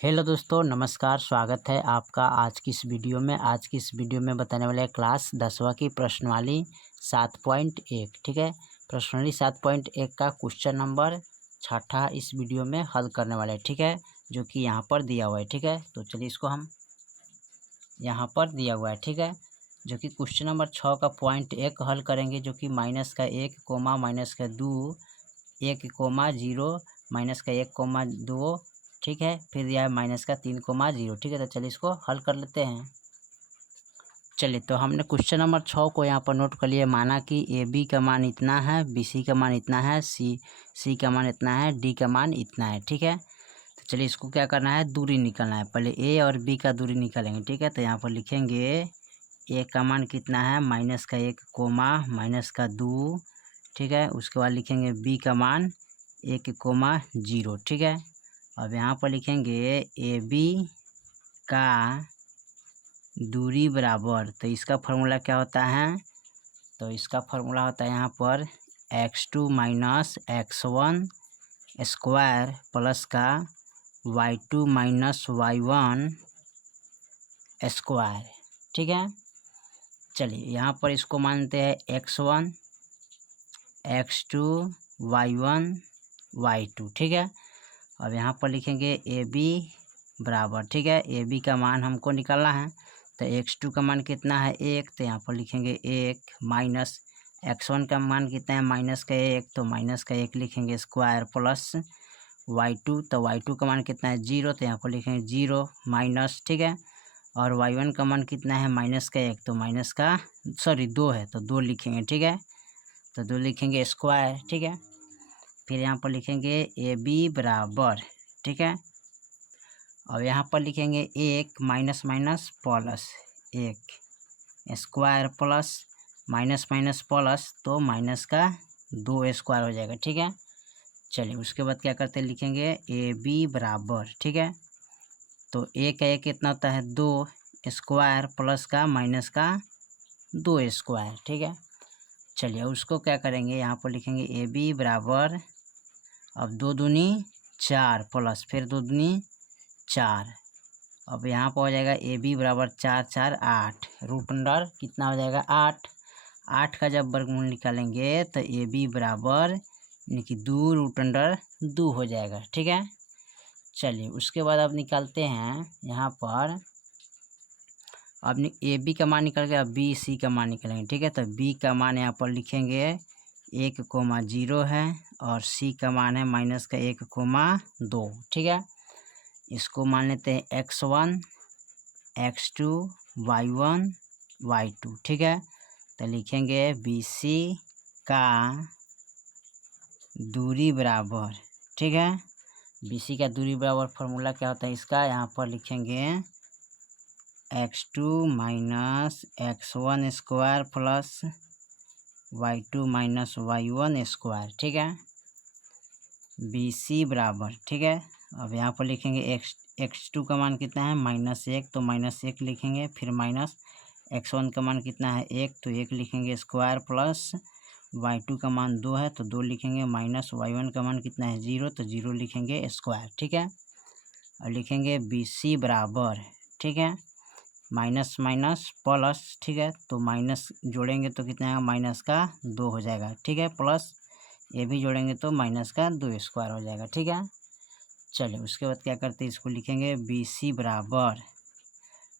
Hello दोस्तों, नमस्कार। स्वागत है आपका आज की इस वीडियो में। आज की इस वीडियो में बताने वाले हैं क्लास 10वां की प्रश्नावली 7.1। ठीक है, प्रश्नावली 7.1 का क्वेश्चन नंबर 6 इस वीडियो में हल करने वाले हैं। ठीक है, जो कि यहाँ पर दिया हुआ है। ठीक है, तो चलिए इसको हम यहाँ पर दिया हुआ है। ठीक है, जो कि क्वेश्चन नंबर 6 का पॉइंट 1 हल करेंगे, जो कि -1, -2, 1, 0, -1, 2। ठीक है, फिर यह -3, 0। ठीक है, तो चलिए इसको हल कर लेते हैं। चलिए, तो हमने क्वेश्चन नंबर 6 को यहाँ पर नोट कर लिया। माना कि ए बी का मान इतना है, बी सी का मान इतना है, सी का मान इतना है, डी का मान इतना है। ठीक है, तो चलिए इसको क्या करना है, दूरी निकालना है। पहले ए और बी का दूरी निकालेंगे। ठीक है, तो यहाँ पर लिखेंगे ए का मान कितना है, -1, -2। ठीक है, उसके बाद लिखेंगे बी का मान 1, 0। ठीक है, अब यहाँ पर लिखेंगे ए बी का दूरी बराबर, तो इसका फार्मूला क्या होता है, तो इसका फार्मूला होता है यहाँ पर x2 - x1 स्क्वायर प्लस का y2 - y1 स्क्वायर। ठीक है, चलिए यहाँ पर इसको मानते हैं x1, x2, y1, y2। ठीक है, अब यहाँ पर लिखेंगे ए बी बराबर। ठीक है, ए बी का मान हमको निकालना है, तो x2 का मान कितना है 1, तो यहाँ पर लिखेंगे 1 माइनस x1 का मान कितना है -1, तो -1 लिखेंगे स्क्वायर प्लस y2, तो y2 का मान कितना है 0, तो यहाँ पर लिखेंगे 0 माइनस। ठीक है, और y1 का मान कितना है -1, तो 2 है, तो 2 लिखेंगे। ठीक है, तो 2 लिखेंगे स्क्वायर। ठीक है, फिर यहाँ पर लिखेंगे ए बी बराबर। ठीक है, अब यहाँ पर लिखेंगे 1 minus plus 1 square plus minus plus, तो -2 स्क्वायर हो जाएगा। ठीक है, चलिए उसके बाद क्या करते हैं, लिखेंगे ए बी बराबर। ठीक है, तो ए का कितना होता है 2 स्क्वायर प्लस का -2 स्क्वायर। ठीक है, चलिए उसको क्या करेंगे, यहाँ पर लिखेंगे ए बी बराबर, अब 2 दूनी 4 प्लस फिर 2 दूनी 4। अब यहाँ पर हो जाएगा ए बी बराबर 4 4 8, रूट अंडर कितना हो जाएगा 8। 8 का जब वर्गमूल निकालेंगे तो ए बी बराबर यानी कि 2 रूट अंडर 2 हो जाएगा। ठीक है, चलिए उसके बाद अब निकालते हैं यहाँ पर, अब ए बी का मान निकल गया, अब बी सी का मान निकालेंगे। ठीक है, तो बी का मान यहाँ पर लिखेंगे 1, 0 है, और सी का मान है -1, 2। ठीक है, इसको मान लेते हैं x1, x2, y1, y2। ठीक है, तो लिखेंगे बी सी का दूरी बराबर। ठीक है, बी सी का दूरी बराबर फार्मूला क्या होता है इसका, यहाँ पर लिखेंगे x2 - x1 square plus y2 - y1 square. ठीक है, बी सी बराबर। ठीक है, अब यहाँ पर लिखेंगे x2 का मान कितना है -1, तो -1 लिखेंगे, फिर x1 का मान कितना है 1, तो 1 लिखेंगे स्क्वायर प्लस y2 का मान 2 है, तो 2 लिखेंगे, -y1 का मान कितना है 0, तो 0 लिखेंगे स्क्वायर। ठीक है, और लिखेंगे बी सी बराबर। ठीक है, माइनस माइनस प्लस। ठीक है, तो माइनस जोड़ेंगे तो कितना आएगा -2 हो जाएगा। ठीक है, प्लस ये भी जोड़ेंगे तो -2 स्क्वायर हो जाएगा। ठीक है, चलिए उसके बाद क्या करते हैं, इसको लिखेंगे बी सी बराबर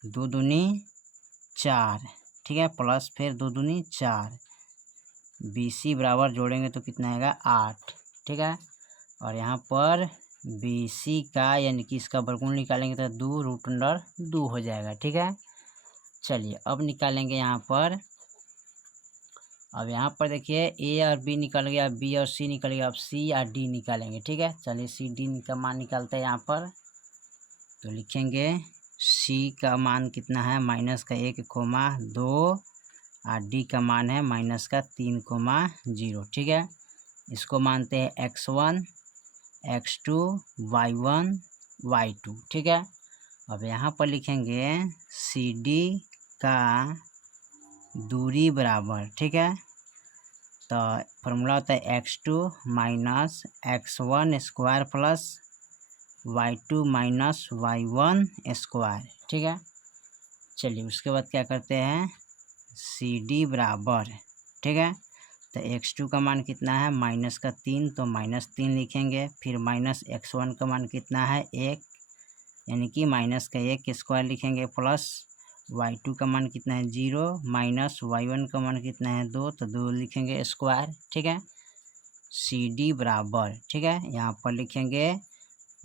2 दूनी 4। ठीक है, प्लस फिर 2 दूनी 4, बी सी बराबर जोड़ेंगे तो कितना आएगा 8। ठीक है, और यहाँ पर बी सी का यानी कि इसका वर्गमूल निकालेंगे तो 2 रूट अंडर 2 हो जाएगा। ठीक है, चलिए अब निकालेंगे यहाँ पर, अब यहाँ पर देखिए ए और बी निकल गया, बी और सी निकल गया, अब सी और डी निकालेंगे। ठीक है, चलिए सी डी का मान निकालते हैं यहाँ पर, तो लिखेंगे सी का मान कितना है -1, 2, और डी का मान है -3, 0। ठीक है, इसको मानते हैं x1, x2, y1, y2। ठीक है, अब यहाँ पर लिखेंगे सी डी का दूरी बराबर। ठीक है, तो फार्मूला होता है x2 - x1 square plus y2 minus y1 square, ठीक है। चलिए उसके बाद क्या करते हैं, सी डी बराबर, ठीक है। तो x2 का मान कितना है -3, तो -3 लिखेंगे। फिर -x1 का मान कितना है 1, यानी कि -1 स्क्वायर लिखेंगे, प्लस y2 का मान कितना है 0, माइनस y1 का मान कितना है 2, तो 2 लिखेंगे स्क्वायर, ठीक है। सी डी बराबर, ठीक है, यहाँ पर लिखेंगे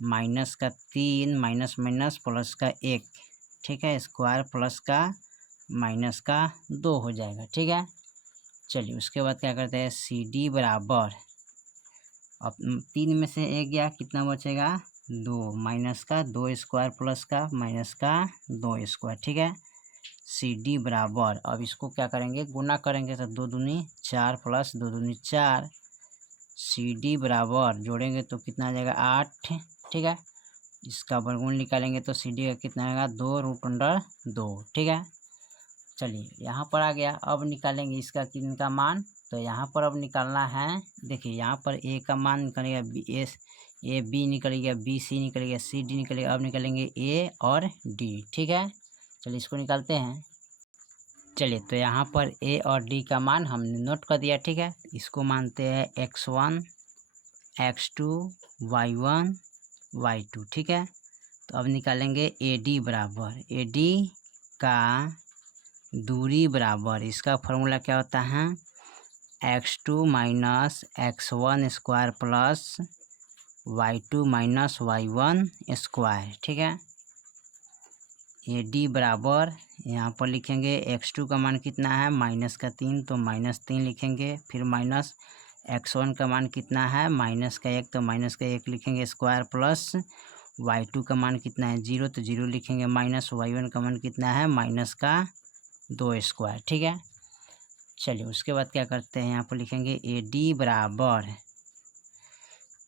-3 माइनस माइनस प्लस का 1, ठीक है, स्क्वायर प्लस का माइनस का 2 हो जाएगा, ठीक है। चलिए उसके बाद क्या करते हैं, सी डी बराबर, अब 3 में से 1 गया, कितना बचेगा 2, माइनस का 2 स्क्वायर प्लस का माइनस का 2 स्क्वायर, ठीक है। सी डी बराबर, अब इसको क्या करेंगे, गुना करेंगे, तो 2 दूनी 4 प्लस 2 दूनी 4। सी डी बराबर जोड़ेंगे तो कितना आ जाएगा 8, ठीक है। इसका वर्गमूल निकालेंगे तो सी डी का कितना आएगा 2√2, ठीक है। चलिए यहाँ पर आ गया, अब निकालेंगे इसका किनका मान, तो यहाँ पर अब निकालना है, देखिए यहाँ पर ए का मान निकलेगा ए बी निकलेगा, बी सी निकलेगा, सी डी निकलेगा। अब निकलेंगे ए और डी, ठीक है। चलिए इसको निकालते हैं। चलिए तो यहाँ पर ए और डी का मान हमने नोट कर दिया, ठीक है। इसको मानते हैं x1 x2 y1 y2, ठीक है। तो अब निकालेंगे ए डी बराबर, ए डी का दूरी बराबर, इसका फॉर्मूला क्या होता है, x2 minus x1 square plus y2 minus y1 square, ठीक है। ए डी बराबर, यहाँ पर लिखेंगे x2 का मान कितना है -3, तो -3 लिखेंगे। फिर माइनस x1 का मान कितना है -1, तो -1 लिखेंगे स्क्वायर, प्लस y2 का मान कितना है 0, तो 0 लिखेंगे, माइनस y1 का मान कितना है -2 स्क्वायर, ठीक है। चलिए उसके बाद क्या करते हैं, यहाँ पर लिखेंगे ए डी बराबर,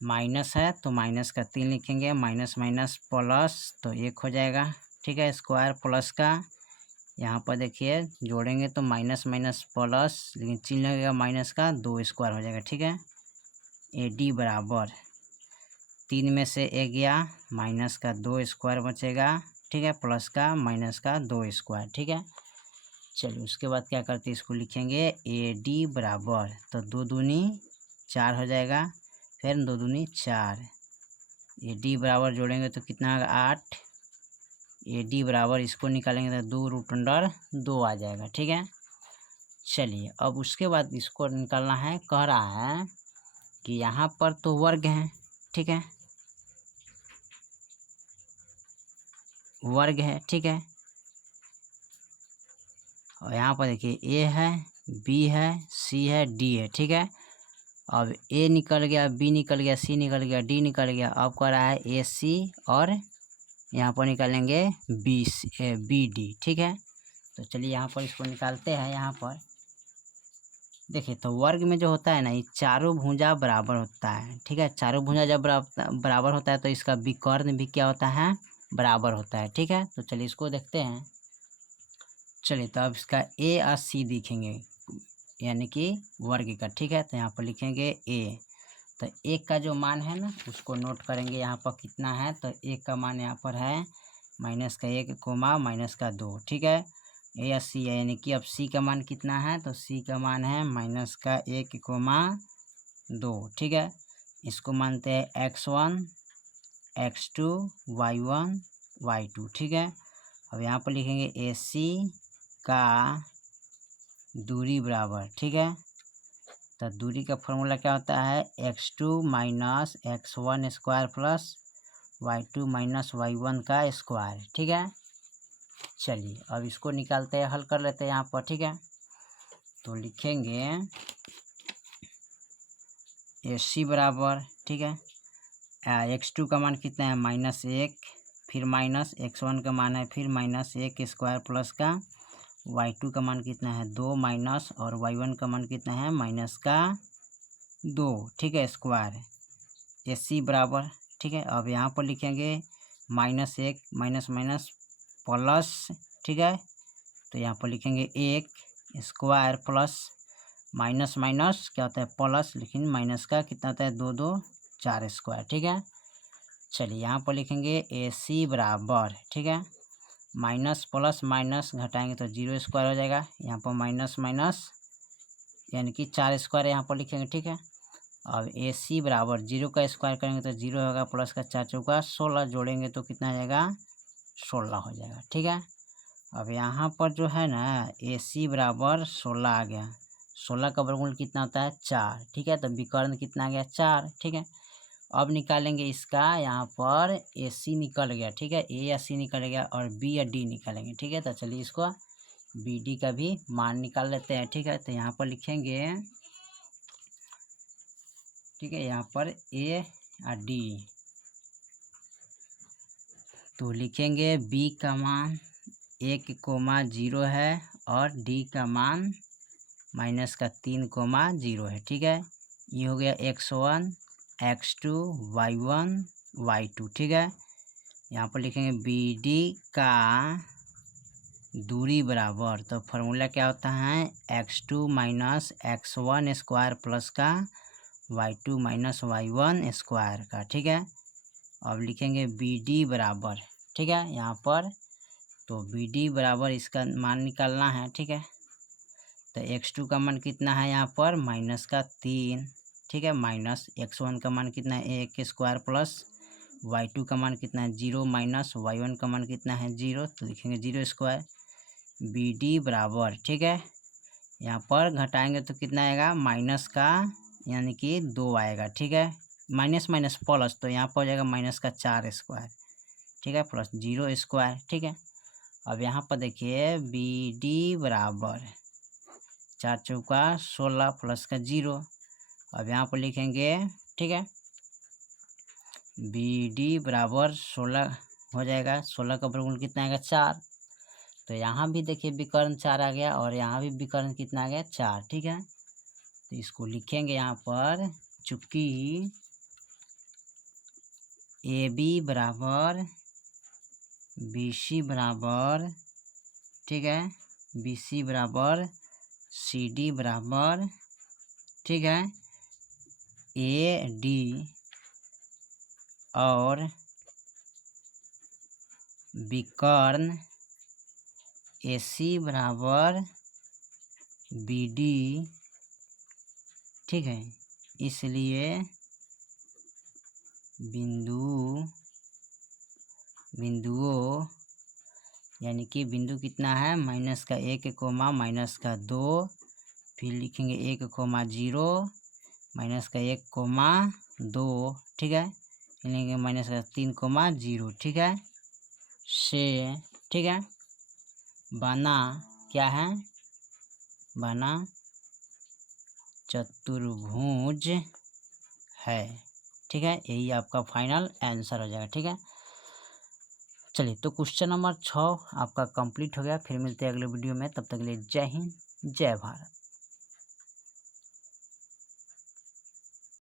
माइनस है तो माइनस का 3 लिखेंगे, माइनस माइनस प्लस तो 1 हो जाएगा, ठीक है, स्क्वायर प्लस का, यहाँ पर देखिए जोड़ेंगे तो माइनस माइनस प्लस, लेकिन चिन्ह लगेगा माइनस का 2 स्क्वायर हो जाएगा, ठीक है। ए डी बराबर 3 में से 1 गया, माइनस का 2 स्क्वायर बचेगा, ठीक है, प्लस का माइनस का 2 स्क्वायर, ठीक है। चलिए उसके बाद क्या करते हैं, इसको लिखेंगे ए डी बराबर, तो 2 दूनी 4 हो जाएगा, फिर 2 दूनी 4, ए डी बराबर जोड़ेंगे तो कितना होगा 8, ए डी बराबर इसको निकालेंगे तो 2√2 आ जाएगा, ठीक है। चलिए अब उसके बाद इसको निकालना है, कह रहा है कि यहाँ पर तो वर्ग है, ठीक है, वर्ग है, ठीक है। और यहाँ पर देखिए ए है, बी है, सी है, डी है, ठीक है। अब ए निकल गया, बी निकल गया, सी निकल गया, डी निकल गया। अब कह रहा है ए सी, और यहाँ पर निकालेंगे बी डी, ठीक है। तो चलिए यहाँ पर इसको निकालते हैं। यहाँ पर देखिए तो वर्ग में जो होता है ना, ये चारों भुजा बराबर होता है, ठीक है। चारों भुजा जब बराबर होता है तो इसका विकर्ण भी क्या होता है, बराबर होता है, ठीक है। तो चलिए इसको देखते हैं। चलिए तो अब इसका ए और सी दिखेंगे, यानी कि वर्ग का, ठीक है। तो यहाँ पर लिखेंगे ए, तो एक का जो मान है ना उसको नोट करेंगे, यहाँ पर कितना है, तो एक का मान यहाँ पर है -1 कोमा -2, ठीक है। ए या सी है, यानी कि अब सी का मान कितना है, तो सी का मान है -1 कोमा 2, ठीक है। इसको मानते हैं x1 x2 y1 y2, ठीक है। अब यहाँ पर लिखेंगे ए सी का दूरी बराबर, ठीक है। तो दूरी का फॉर्मूला क्या होता है, x2 minus x1 square plus y2 minus y1 का स्क्वायर, ठीक है। चलिए अब इसको निकालते हैं, हल कर लेते हैं यहाँ पर, ठीक है। तो लिखेंगे ए सी बराबर, ठीक है, x2 का मान कितना है -1, फिर माइनस x1 का मान है फिर -1 स्क्वायर प्लस का y2 का मान कितना है 2 माइनस, और y1 का मान कितना है -2, ठीक है, स्क्वायर ए सी बराबर, ठीक है। अब यहाँ पर लिखेंगे -1 माइनस माइनस प्लस, ठीक है। तो यहाँ पर लिखेंगे 1 स्क्वायर प्लस माइनस माइनस क्या होता है प्लस, लेकिन माइनस का कितना होता है 2 2 4 स्क्वायर, ठीक है। चलिए यहाँ पर लिखेंगे ए सी बराबर, ठीक है, माइनस प्लस माइनस घटाएंगे तो 0 स्क्वायर हो जाएगा। यहाँ पर माइनस माइनस यानी कि 4 स्क्वायर यहाँ पर लिखेंगे, ठीक है। अब ए सी बराबर 0 का स्क्वायर करेंगे तो 0 होगा, प्लस का 4 चौका 16 जोड़ेंगे तो कितना आ जाएगा 16 हो जाएगा, ठीक है। अब यहाँ पर जो है ना ए सी बराबर 16 आ गया, 16 का वर्गमूल कितना होता है 4, ठीक है। तो विकर्ण कितना आ गया 4, ठीक है। अब निकालेंगे इसका, यहाँ पर ए सी निकल गया, ठीक है, ए या सी निकल गया और बी या डी निकालेंगे, ठीक है। तो चलिए इसको बी डी का भी मान निकाल लेते हैं, ठीक है। तो यहाँ पर लिखेंगे, ठीक है, यहाँ पर ए और डी, तो लिखेंगे बी का मान 1,0 है और डी का मान -3,0 है, ठीक है। ये हो गया x1 x2 y1 y2, ठीक है। यहाँ पर लिखेंगे बी डी का दूरी बराबर, तो फार्मूला क्या होता है x2 minus x1 square plus का y2 माइनस y1 स्क्वायर का, ठीक है। अब लिखेंगे बी डी बराबर, ठीक है, यहाँ पर तो बी डी बराबर इसका मान निकालना है, ठीक है। तो x2 का मान कितना है यहाँ पर -3, ठीक है, माइनस x1 का मान कितना है 1 स्क्वायर प्लस y2 का मान कितना है 0 माइनस y1 का मान कितना है 0, तो लिखेंगे 0 स्क्वायर बी डी बराबर, ठीक है। यहाँ पर घटाएंगे तो कितना आएगा माइनस का यानी कि 2 आएगा, ठीक है, माइनस माइनस प्लस, तो यहाँ पर हो जाएगा -4 स्क्वायर, ठीक है, प्लस 0 स्क्वायर, ठीक है। अब यहाँ पर देखिए बी डी बराबर 4 चौका 16 प्लस का 0, अब यहाँ पर लिखेंगे, ठीक है, बी डी बराबर 16 हो जाएगा, 16 का वर्गमूल कितना आएगा 4, तो यहाँ भी देखिए विकर्ण 4 आ गया और यहाँ भी विकर्ण कितना आ गया 4, ठीक है। तो इसको लिखेंगे यहाँ पर, चूंकि ए बी बराबर बी सी बराबर, ठीक है, बी सी बराबर सी डी बराबर, ठीक है, ए डी और विकर्ण ए सी बराबर बी डी, ठीक है, इसलिए बिंदुओं यानी कि बिंदु कितना है -1, -2, फिर लिखेंगे 1,0 -1,2, ठीक है, लिखेंगे -3,0, ठीक है, से, ठीक है, बना क्या है, बना चतुर्भुज है, ठीक है। यही आपका फाइनल आंसर हो जाएगा, ठीक है। चलिए तो क्वेश्चन नंबर 6 आपका कंप्लीट हो गया। फिर मिलते हैं अगले वीडियो में, तब तक के लिए जय हिंद जय भारत।